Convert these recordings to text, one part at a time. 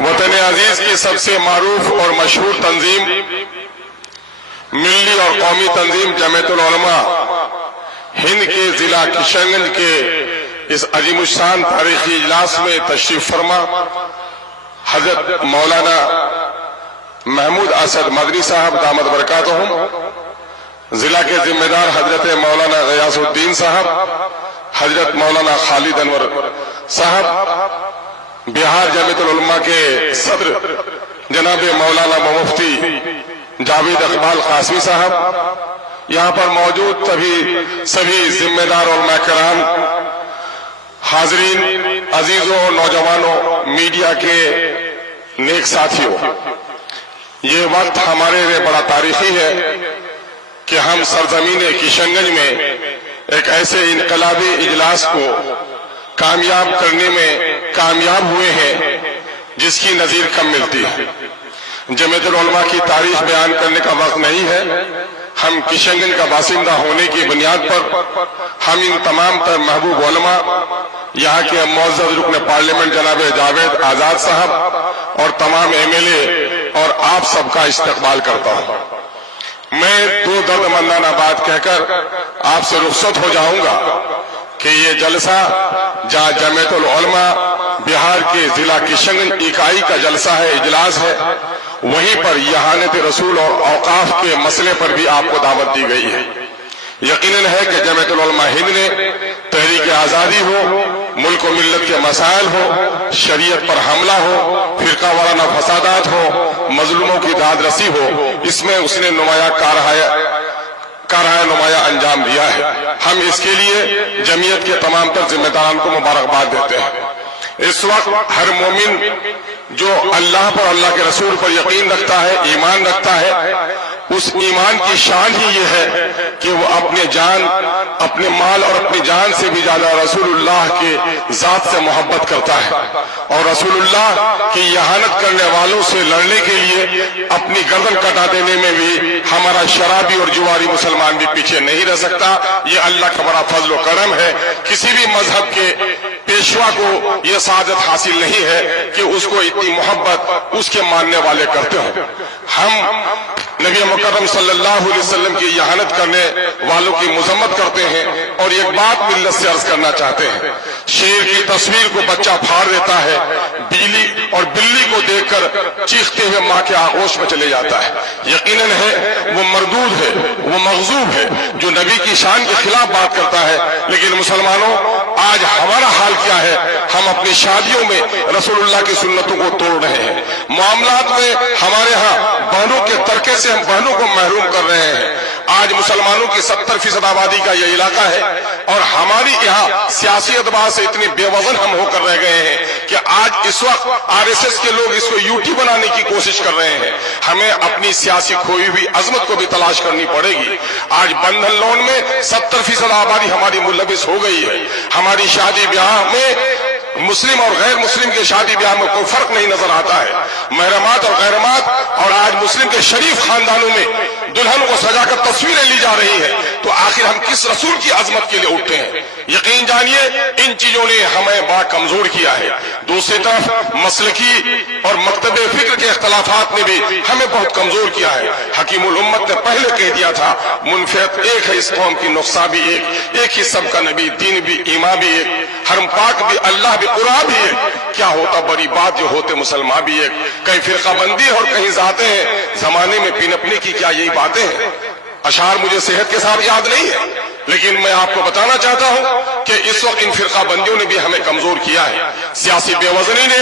वतन अजीज की सबसे मारूफ और मशहूर तंजीम मिल्ली और कौमी तंजीम जमीयतुल उलमा हिंद के जिला किशनगंज के इस अजीमुशान तारीखी इजलास में तशरीफ फरमा हजरत मौलाना महमूद असद मदनी साहब दामद बरकातहुम, जिला के जिम्मेदार हजरत मौलाना गयासुद्दीन साहब, हजरत मौलाना खालिद अनवर साहब, बिहार जमीयतुल उलमा के सदर जनाब मौलाना मुफ्ती जावेद इकबाल कासमी साहब, यहाँ पर मौजूद सभी जिम्मेदार उलमा किराम, हाजरीन, अजीजों, नौजवानों, मीडिया के नेक साथियों, ये वक्त हमारे लिए बड़ा तारीखी है कि हम सरजमीन किशनगंज में एक ऐसे इनकलाबी इजलास को कामयाब करने में कामयाब हुए हैं जिसकी नजीर कम मिलती है। जमीयतुल उलमा की तारीख बयान करने का वक्त नहीं है। हम किशनगंज का बासिंदा होने की बुनियाद पर हम इन तमाम तर महबूब उलमा, यहाँ के मौजूद रुकन पार्लियामेंट जनाब जावेद आजाद साहब और तमाम MLA और आप सबका इस्तकबाल करता हूँ। मैं दो दर्दमंदाना बात कहकर आपसे रुखसत हो जाऊंगा कि ये जलसा जहाँ जमीयतुल उलमा बिहार के जिला किशनगंज इकाई का जलसा है, इजलास है, वहीं पर यहानत रसूल और औकाफ के मसले पर भी आपको दावत दी गई है। यकीनन है कि जमीयतुल उलमा हिंद ने तहरीक आजादी हो, मुल्क और मिल्लत के मसाइल हो, शरीयत पर हमला हो, फिरका वाराना फसादात हो, मजलूमों की दादरसी हो, इसमें उसने नुमाया नुमाया अंजाम दिया है। हम इसके लिए जमीयत के तमाम तर जिम्मेदारान को मुबारकबाद देते हैं। इस वक्त हर मोमिन जो अल्लाह पर, अल्लाह के रसूल पर यकीन रखता है, ईमान रखता है, उस ईमान की शान ही ये है कि वो अपने जान, अपने माल और अपनी जान से भी ज्यादा रसूलुल्लाह के जात से मोहब्बत करता है और रसूलुल्लाह की यहानत करने वालों से लड़ने के लिए अपनी गर्दन कटा देने में भी हमारा शराबी और जुआरी मुसलमान भी पीछे नहीं रह सकता। ये अल्लाह का बड़ा फजल और करम है। किसी भी मजहब के पेशवा को यह सादत हासिल नहीं है कि उसको इतनी मोहब्बत उसके मानने वाले करते हो। हम नबी मुकर्रम सल्लल्लाहु अलैहि वसल्लम की यहानत करने वालों की मुजम्मत करते हैं और एक बात मिल्लत से अर्ज करना चाहते हैं। शेर की तस्वीर को बच्चा फाड़ देता है, बिल्ली को देखकर चीखते हुए माँ के आगोश में चले जाता है। यकीनन है वो मरदूद है, वो मगजूब है जो नबी की शान के खिलाफ बात करता है। लेकिन मुसलमानों, आज हमारा हाल क्या है? हम अपनी शादियों में रसूलुल्लाह की सुन्नतों को तोड़ रहे हैं। मामलात में हमारे यहाँ बहनों के तरके से हम बहनों को महरूम कर रहे हैं। आज मुसलमानों की 70% आबादी का यह इलाका है और हमारी यहाँ सियासी एतबार से इतने बेवजन हम होकर रह गए हैं कि आज इस वक्त RSS के लोग इसको यूटी बनाने की कोशिश कर रहे हैं। हमें अपनी सियासी खोई हुई अजमत को भी तलाश करनी पड़ेगी। आज बंधन लोन में 70% आबादी हमारी मुलविस हो गई है। हमारी शादी ब्याह में मुस्लिम और गैर मुस्लिम के शादी ब्याह में कोई फर्क नहीं नजर आता है। महरमात और गैरमात, और आज मुस्लिम के शरीफ खानदानों में दुल्हन को सजाकर तस्वीरें ली जा रही है। तो आखिर हम किस रसूल की अजमत के लिए उठते हैं? यकीन जानिए इन चीजों ने हमें बड़ा कमजोर किया है। दूसरी तरफ मसलकी और मकतबे फिक्र के इख्तलाफात ने भी हमें बहुत कमजोर किया है। हकीमुल उम्मत ने पहले कह दिया था, मुनफियत एक है इस कौम की, नुक्सा भी एक ही सबका नबी, दीन भी, ईमान भी एक, हरम पाक भी, अल्लाह भी, कुरान भी एक। क्या होता बड़ी बात जो होते मुसलमान भी एक। कहीं फिरका बंदी और कहीं जाते हैं, जमाने में पिनपने की क्या यही बातें हैं? अशार मुझे सेहत के साथ याद नहीं है, लेकिन मैं आपको बताना चाहता हूं कि इस वक्त इन फिरका बंदियों ने भी हमें कमजोर किया है। सियासी बेवजनी ने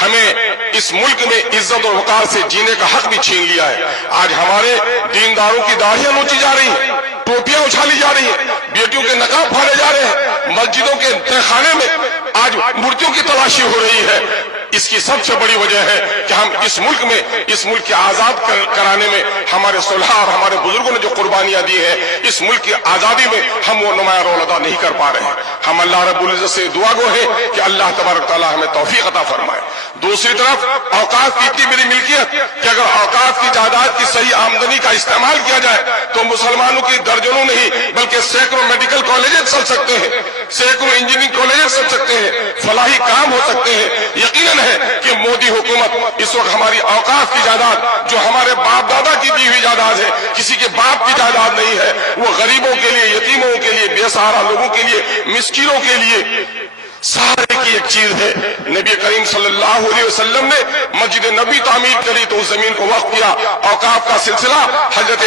हमें इस मुल्क में इज्जत और वकार से जीने का हक भी छीन लिया है। आज हमारे दीनदारों की दाढ़ियां नोची जा रही है, टोपियां उछाली जा रही है, बेटियों के नकाब फाड़े जा रहे हैं, मस्जिदों के तहखाने में आज मूर्तियों की तलाशी हो रही है। इसकी सबसे बड़ी वजह है कि हम इस मुल्क के आजाद कराने में हमारे सुलह और हमारे बुजुर्गों ने जो कुर्बानियां दी है, इस मुल्क की आजादी में हम वो नुमाया रोल अदा नहीं कर पा रहे हैं। हम अल्लाह रब्बुल इज्जत से दुआ गो है कि अल्लाह तबारक तआला हमें तौफीक अता फरमाए। दूसरी तरफ औकात की इतनी बड़ी मिल्कियत कि अगर औकात की जायदाद की सही आमदनी का इस्तेमाल किया जाए तो मुसलमानों की दर्जनों नहीं बल्कि सैकड़ों मेडिकल कॉलेजेस चल सकते हैं, सैकड़ों इंजीनियरिंग कॉलेजेस चल सकते हैं, फलाही काम हो सकते हैं। यकीनन है कि मोदी हुकूमत इस वक्त हमारी औकाफ की जायदाद, जो हमारे बाप दादा की दी हुई जायदाद है, किसी के बाप की जायदाद नहीं है, वो गरीबों के लिए, यतीमों के लिए, बेसहारा लोगों के लिए, मिस्किनों के लिए सारे की एक चीज है। नबी करीम सल्लल्लाहु अलैहि वसल्लम ने मस्जिद नबी तामीर करी तो उस जमीन को वक्फ किया। औकाफ का सिलसिला हजरत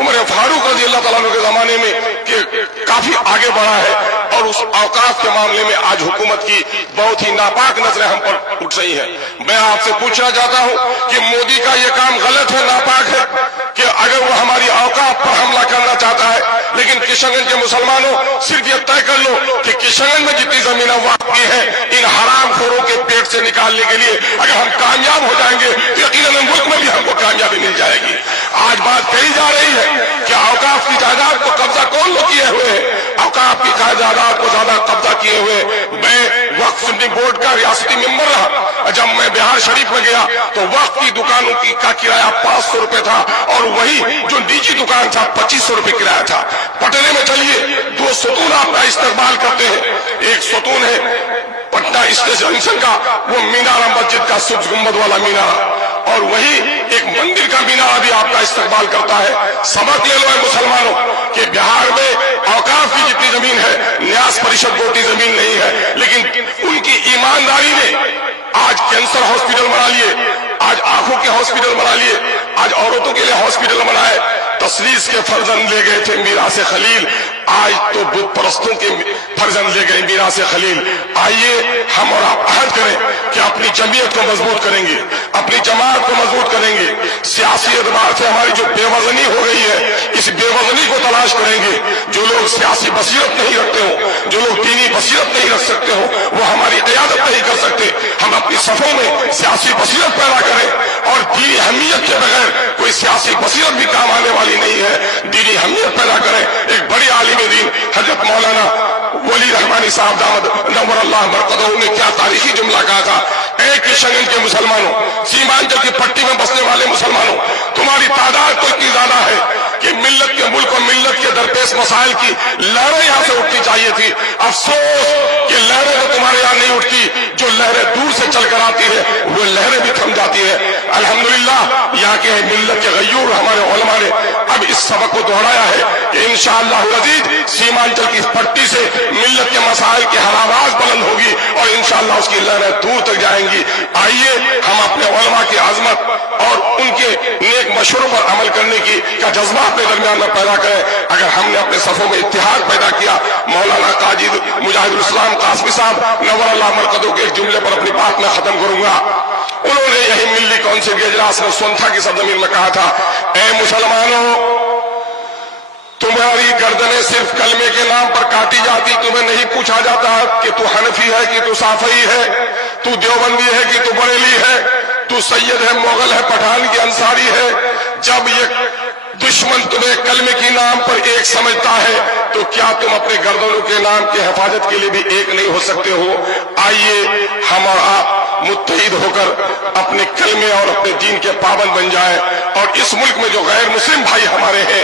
उमर फारूक रजी अल्लाह तआला के जमाने में के काफी आगे बढ़ा है, और उस औकाफ के मामले में आज हुकूमत की बहुत ही नापाक नजरें हम पर उठ रही है। मैं आपसे पूछना चाहता हूं कि मोदी का ये काम गलत है, नापाक है, कि अगर वो हमारी औकाफ पर हमला करना चाहता है, लेकिन किशनगंज के मुसलमानों सिर्फ ये तय कर लो कि किशनगंज में जितनी जमीन वक्फ की है, इन हराम खोरों के पेट से निकालने के लिए अगर हम कामयाब हो जाएंगे तो यकीनन मुल्क में भी हमको कामयाबी मिल जाएगी। आज बात कही जा रही है कि औकाफ की जायदाद को कब्जा कौन लोग किए हुए हैं, औकाफ की जायदाद को ज्यादा कब्जा किए हुए। मैं वक्फ सुन्नी बोर्ड का रियासती मेंबर रहा, जब मैं बिहार शरीफ में गया तो वक्फ की दुकानों की का किराया 500 रुपए था, और वही जो निजी दुकान था 2500 रुपए किराया था। पटने में चलिए, 2 सतून आपका इस्तेमाल करते हैं। एक सतून है पटना स्टेशन का, वो मीनारा मस्जिद का सुब्ज गुम्बद वाला मीनारा, और वही एक मंदिर का मीनारा भी आपका इस्तेमाल करता है। सबक ले लो है मुसलमानों कि बिहार में औकाफ की जितनी जमीन है, न्यास परिषद को उतनी जमीन नहीं है, लेकिन उनकी ईमानदारी ने आज कैंसर हॉस्पिटल बना लिए, आज आंखों के हॉस्पिटल बना लिए, आज औरतों के लिए हॉस्पिटल बनाए। तसलीस के फर्जंद ले गए थे मीरास खलील, आज तो बुत परस्तों के फर्जंद ले गए मीरास खलील। आइए हम और आप अहद करें कि अपनी जमीयत को मजबूत करेंगे, अपनी जमात को मजबूत करेंगे। सियासी एतबार से हमारी जो बेवजनी हो गई है, इस बेवजनी को तलाश करेंगे। जो लोग सियासी बसीरत नहीं रखते हो, जो लोग दीनी बसीरत नहीं रख सकते हो, वो हमारी क़यादत नहीं कर सकते। हम अपनी सफों में सियासी बसीरत पैदा करें, और दीनी अहमियत के बगैर कोई सियासी बसीरत भी काम आने वाली नहीं है। दीनी अहमियत पैदा करें। एक बड़ी आलिम दीन हजरत मौलाना वली रहमानी साहब दामद नव्वर अल्लाह बरकतहू ने क्या तारीखी जुमला कहा था, ऐ किशनगंज के मुसलमानों, सीमांचल की पट्टी में बसने वाले मुसलमानों, तुम्हारी तादाद तो इतनी ज्यादा है कि मिल्लत के मुल्क और मिल्लत के दरपेश मसाइल की लहरें यहाँ से उठनी चाहिए थी। अफसोस कि लहरें तो तुम्हारे यहाँ नहीं उठती, जो लहरें दूर से चलकर आती है वो लहरें भी थम जाती है। अल्हम्दुलिल्लाह यहाँ के मिल्लत के गयूर हमारे उलमा ने अब इस सबक को दोहराया है कि इंशाअल्लाह अज़ीज़ सीमांचल की पट्टी से मिल्लत के मसाइल की हर आवाज बुलंद होगी, और इंशाअल्लाह उसकी लहरें दूर तक जाएंगी। आइए हम अपने उलमा की आजमत और उनके नेक मशवरों पर अमल करने की का जज्बा अपने दरमियान में पैदा करें। अगर हमने अपने सफों में इत्तेहाद पैदा किया, मौलाना काजी मुजाहिदुल इस्लाम कासमी साहब नव्वर अल्लाह मरकदों के एक जुमले पर अपनी बात में खत्म करूंगा। उन्होंने यही मिल्ली काउंसिल के इजलास में सोनथा की सरजमीन में कहा था, ऐ मुसलमानों, तुम्हारी गर्दनें सिर्फ कलमे के नाम पर काटी जाती, तुम्हें नहीं पूछा जाता कि तू हनफी है कि तू साफई है, तू देवबंदी है कि तू बरेली है, तू सैयद है, मोगल है, पठान की अंसारी है। जब ये दुश्मन तुम्हें कलमे के नाम पर एक समझता है, तो क्या तुम अपने गर्दनों के नाम की हिफाजत के लिए भी एक नहीं हो सकते हो? आइए हम और आप मुत्तहिद होकर अपने कलमे और अपने दीन के पाबंद बन जाएं, और इस मुल्क में जो गैर मुस्लिम भाई हमारे हैं,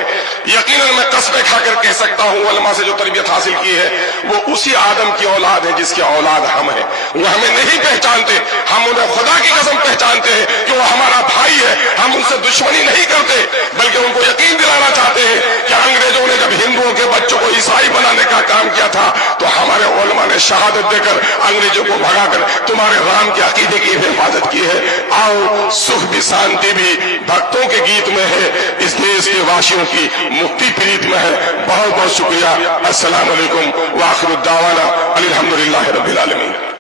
यकीनन मैं कसमें खाकर कह सकता हूं, उलमा से जो तरबियत हासिल की है वो उसी आदम की औलाद है जिसकी औलाद हम हैं। वो हमें नहीं पहचानते, हम उन्हें खुदा की कसम पहचानते हैं कि वो हमारा भाई है। हम उनसे दुश्मनी नहीं करते, बल्कि उनको यकीन दिलाना चाहते हैं कि अंग्रेजों ने जब हिंदुओं के बच्चों को ईसाई बनाने का काम किया था, तो हमारे उलमा ने शहादत देकर अंग्रेजों को भगाकर तुम्हारे राम के अकीदे की हिफाजत की है। आओ, सुख भी शांति भी भक्तों के गीत में है, इस देश के वासियों की मुक्ति प्रीत में है। बहुत बहुत शुक्रिया। अस्सलाम वालेकुम व आखिरु दावाना अल्हम्दुलिल्लाहि रब्बिल आलमीन।